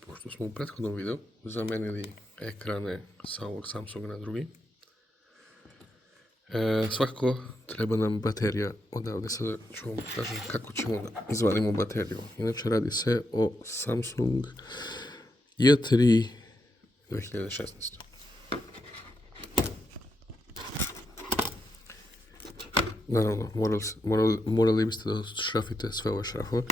Pošto smo u prethodnom videu zamenili ekrane sa ovog Samsunga na drugi, svakako treba nam baterija odavde. Sada ću vam kažem kako ćemo da izvadimo bateriju. Inače radi se o Samsung J3 2016. Naravno, morali biste da šrafite sve ove šrafove.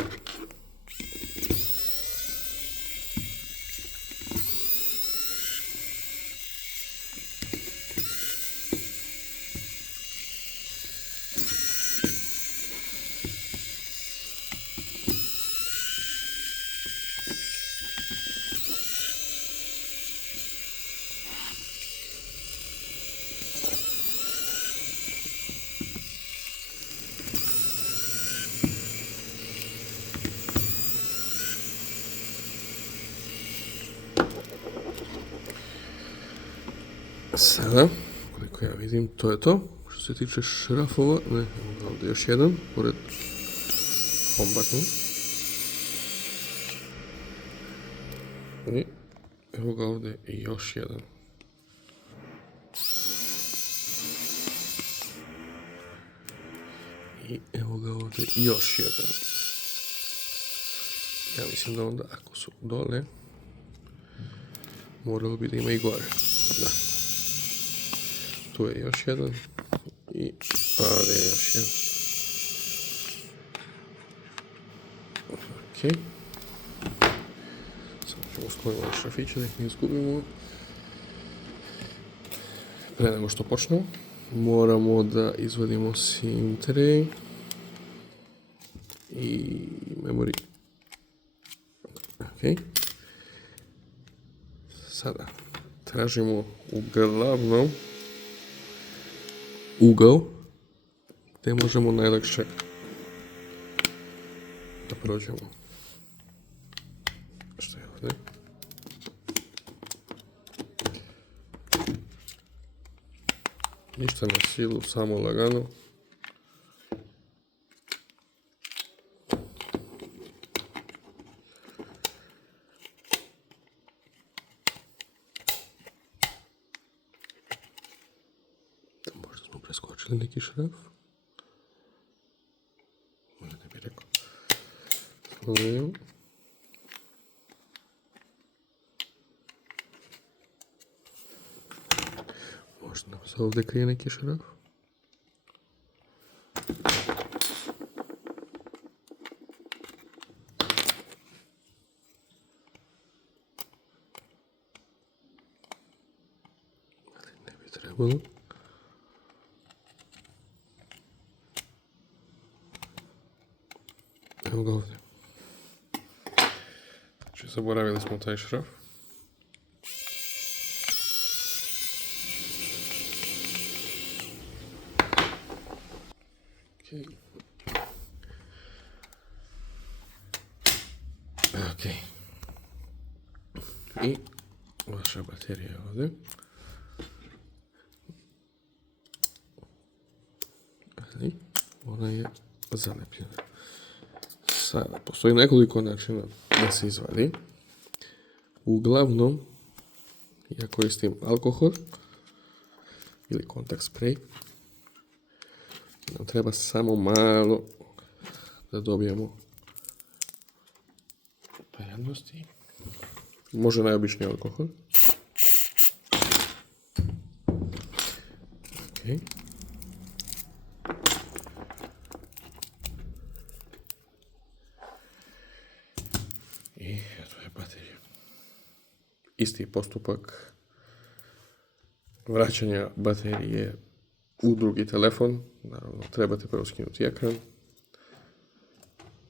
Sada, koliko ja vidim, to je to. Što se tiče šrafova, evo ga ovdje još jedan, pored home buttona. I evo ga ovdje i još jedan. I evo ga ovdje i još jedan. Ja mislim da onda ako su dole, moralo bi da ima i gore. Da. Tu je još jedan i ovdje je još jedan. Ok. Samo ćemo skloniti ove šrafiće da ih ne izgubimo. Pre nego što počnemo, moramo da izvadimo SIM tray i memory. Ok. Sada tražimo uglavnom ugao gdje možemo najlakše da prođemo. Što je ovdje? Ništa na silu, samo lagano. Možda smo preskočili neki šraf. Možda ne bih rekao. Pogledajmo. Možda nam se ovdje krije neki šraf. Ali ne bi trebalo. Evo ga ovdje. Znači, zaboravili smo taj šraf. Ok. I vaša baterija je ovdje. Ali ona je zalepljena. Sada, postoji nekoliko načina da se izvadi. Uglavnom, ja koristim alkohol ili kontakt sprej. Nam treba samo malo da dobijemo pojemnosti. Može najobičniji alkohol. Ok. I eto je baterija. Isti postupak vraćanja baterije u drugi telefon. Naravno, trebate prvo skinuti ekran,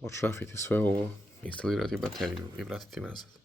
odšrafiti sve ovo, instalirati bateriju i vratiti nazad.